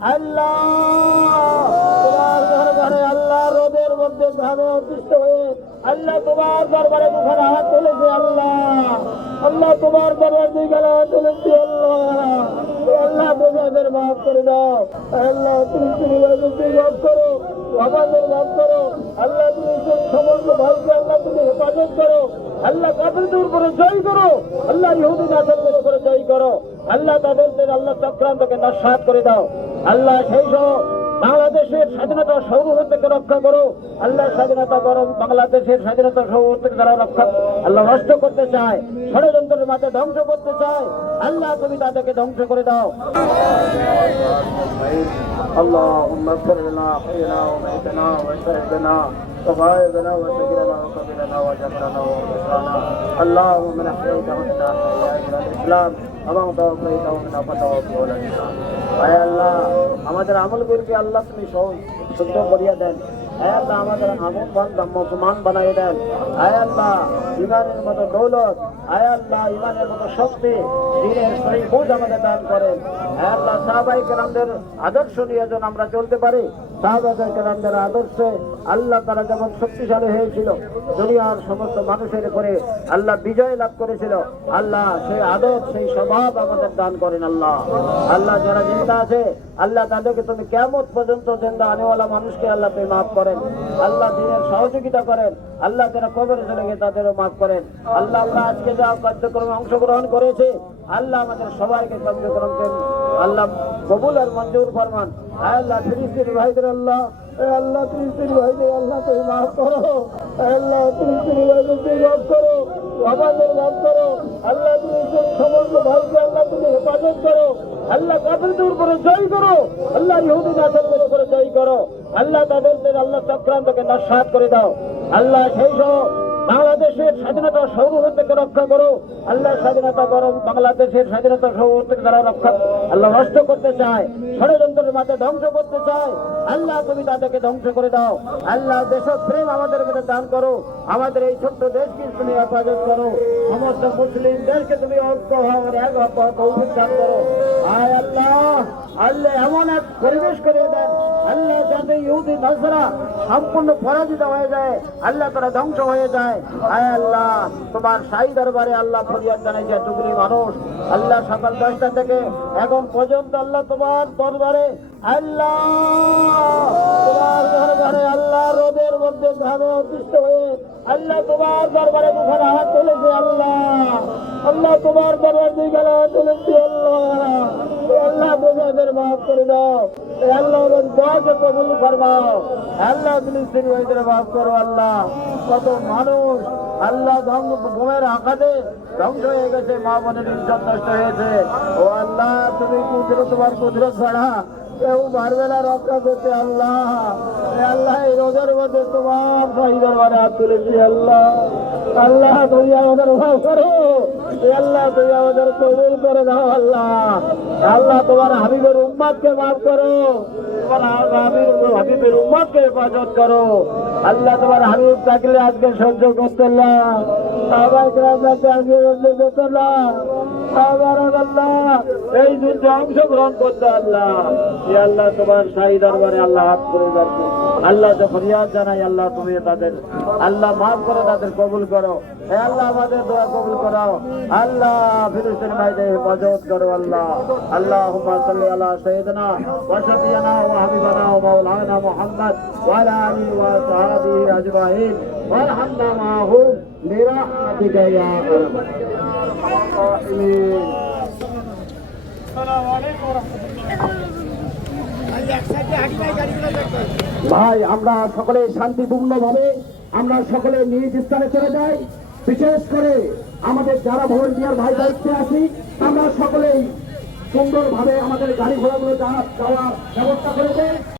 আল্লাহ তোমার দরবারে আল্লাহ রোদের মধ্যে ঘামে অতিষ্ঠ হয়ে আল্লাহ তোমার দরবারে মুখের হাত তুলেছে আল্লাহ আল্লাহ তোমার দরবার দিয়ে গেল তুলেছি আল্লাহ আল্লাহ তোমাদের মাফ করে দাও আল্লাহ তুমি তুমি মাফ করো আমাদের মাফ করো আল্লাহ তুমি জয় করো আল্লাহ ইহুদি করো আল্লাহ তাদেরকে আল্লাহ চক্রান্তকে নস্বাত করে দাও আল্লাহ সেই সহ বাংলাদেশের স্বাধীনতা সৌরভ থেকে রক্ষা করো আল্লাহ স্বাধীনতা করো বাংলাদেশের স্বাধীনতা সৌরভ থেকে তারা রক্ষা আল্লাহ নষ্ট করতে চায় ষড়যন্ত্রের মাঝে ধ্বংস করতে চায় আল্লাহ তুমি তাদেরকে ধ্বংস করে দাও اللهم اغفر لنا حينا وميتنا وشهدنا وغائبنا وسجلنا وكبرنا وجبرنا وغفرنا اللهم من احييت منا احيا الى الاسلام এবং তৌফিক এবং আপাতত আয় আল্লাহ আমাদের আমলগুলোকে আল্লাহ তুমি সহ- শুদ্ধ করিয়া দেন আয় আল্লাহ আমাদের আমল বান্ধব মুসলমান বানাই দেন আয় আল্লাহ ইমানের মতো দৌলত আয় আল্লাহ ইমানের মতো শক্তি দিনের সহি বুঝ আমাদের দান করেন আয় আল্লাহ সাহাবাই কেরামদের আদর্শ নিয়ে যেন আমরা চলতে পারি সাহাবাই কেরামদের আদর্শে আল্লাহ তারা যেমন শক্তিশালী হয়েছিল, দুনিয়ার সমস্ত মানুষের উপরে আল্লাহ বিজয় লাভ করেছিল, আল্লাহ সেই আদব, সেই স্বভাব আমাদের দান করেন আল্লাহ। আল্লাহ যারা জিন্দা আছে, আল্লাহ তাদেরকে তুমি কেমন পর্যন্ত জিন্দা আনেওয়ালা মানুষকে আল্লাহ তুমি মাফ করেন। আল্লাহ দিনের সহযোগিতা করেন, আল্লাহ যারা কবরে চলে গিয়ে তাদেরও মাফ করেন। আল্লাহ আমরা আজকে যা কার্যক্রমে অংশগ্রহণ করেছি, আল্লাহ আমাদের সবাইকে কার্যক্রমকে আল্লাহ কবুল আর মঞ্জুর ফরমান। আল্লাহ ফিরিস্তির ভাইদের আল্লাহ আল্লাহ ফিরিস্তির ভাইদের আল্লাহ তুমি মাফ করো আল্লাহ ফিরিস্তির ভাইদের তুমি মাফ করো আমাদের মাফ করো, আল্লাহ তুমি সমস্ত ভাইকে আল্লাহ তুমি হেফাজত করো, আল্লাহ কাফেরদের উপরে জয় করো, আল্লাহ ইহুদি নাসরদের উপরে জয় করো, আল্লাহ তাদেরকে আল্লাহ চক্রান্তকে নস্বাত করে দাও, আল্লাহ সেই সহ বাংলাদেশের স্বাধীনতা সৌরভ থেকে রক্ষা করো। আল্লাহ স্বাধীনতা করো বাংলাদেশের স্বাধীনতা সৌরভ থেকে তারা রক্ষা আল্লাহ নষ্ট করতে চায়, ষড়যন্ত্রের মাঝে ধ্বংস করতে চায়। আল্লাহ, তুমি তাদেরকে ধ্বংস করে দাও। আল্লাহ, দেশপ্রেম আমাদের মধ্যে দান করো। আমাদের এই ছোট্ট দেশকে তুমি হেফাজত করো। সমস্ত মুসলিম দেশকে তুমি ঐক্য হওয়ার এক দান করো। আল্লাহ এমন এক পরিবেশ করে দেন, আল্লাহ যাতে ইহুদি সম্পূর্ণ পরাজিত হয়ে যায়, আল্লাহ তারা ধ্বংস হয়ে যায়। আয় আল্লাহ, তোমার সাই দরবারে আল্লাহ ফরিয়াদ টুকরি মানুষ, আল্লাহ সকাল দশটা থেকে এখন পর্যন্ত আল্লাহ তোমার দরবারে, আল্লাহ তোমার দরবারে আল্লাহ রোদের মধ্যে ঘামে অতিষ্ঠ হয়ে আল্লাহ তোমার দরবারে তুলেছে আল্লাহ। আল্লাহ তোমার দরবার দিয়ে গেল তুলেছি। আল্লাহ তোমাদের মাফ করে দাও। করো, আল্লাহ। কত মানুষ আল্লাহ ধ্বংস, ঘুমের আঘাতে ধ্বংস হয়ে গেছে, মা বোনের ইজ্জত নষ্ট হয়েছে। ও আল্লাহ, তুমি কুদরত তোমার কুদরত ছাড়া কেউ পারবে না রক্ষা করতে আল্লাহ। আল্লাহ, এই রোজের মধ্যে তোমার সাহি দরবারে হাত তুলেছি আল্লাহ। আল্লাহ, তুমি আমাদের মাফ করো। আল্লাহ, তুমি আমাদের কবুল করে দাও আল্লাহ। আল্লাহ, তোমার হাবিবের উম্মাদকে মাফ করো। তোমার হাবিব, হাবিবের উম্মাদকে হেফাজত করো। আল্লাহ, তোমার হাবিব থাকলে আজকে সহ্য করতে না। গ্রামকে আজকে সহ্য করতে না। আবার এই যুদ্ধে অংশগ্রহণ করতে আল্লাহ। আল্লাহ তোমার শাহী দরবারে আল্লাহ হাত করে রাখো আল্লাহ তো ফরিয়াদ জানাই আল্লাহ তুমি তাদের আল্লাহ মাফ করে তাদের কবুল করো। হে আল্লাহ, আমাদের দোয়া কবুল করো আল্লাহ ফিলিস্তিন ভাইদের হেফাজত করো আল্লাহ। আল্লাহ সাল্লি আলা সাইয়্যিদিনা ওয়া শাফিয়ানা ওয়া হাবিবানা ওয়া মাওলানা মুহাম্মদ ওয়া আলা ওয়া সাহাবিহি আজমাইন। ওয়ারহামনা মাহুম বিরহমাতিকা ইয়া আরহামার রাহিমিন ভাই, আমরা সকলে শান্তিপূর্ণ ভাবে আমরা সকলে নিজ স্থানে চলে যাই। বিশেষ করে আমাদের যারা ভলেন্টিয়ার ভাই দায়িত্বে আছি, আমরা সকলেই সুন্দরভাবে আমাদের গাড়ি ঘোড়াগুলো যাওয়ার ব্যবস্থা করেছে।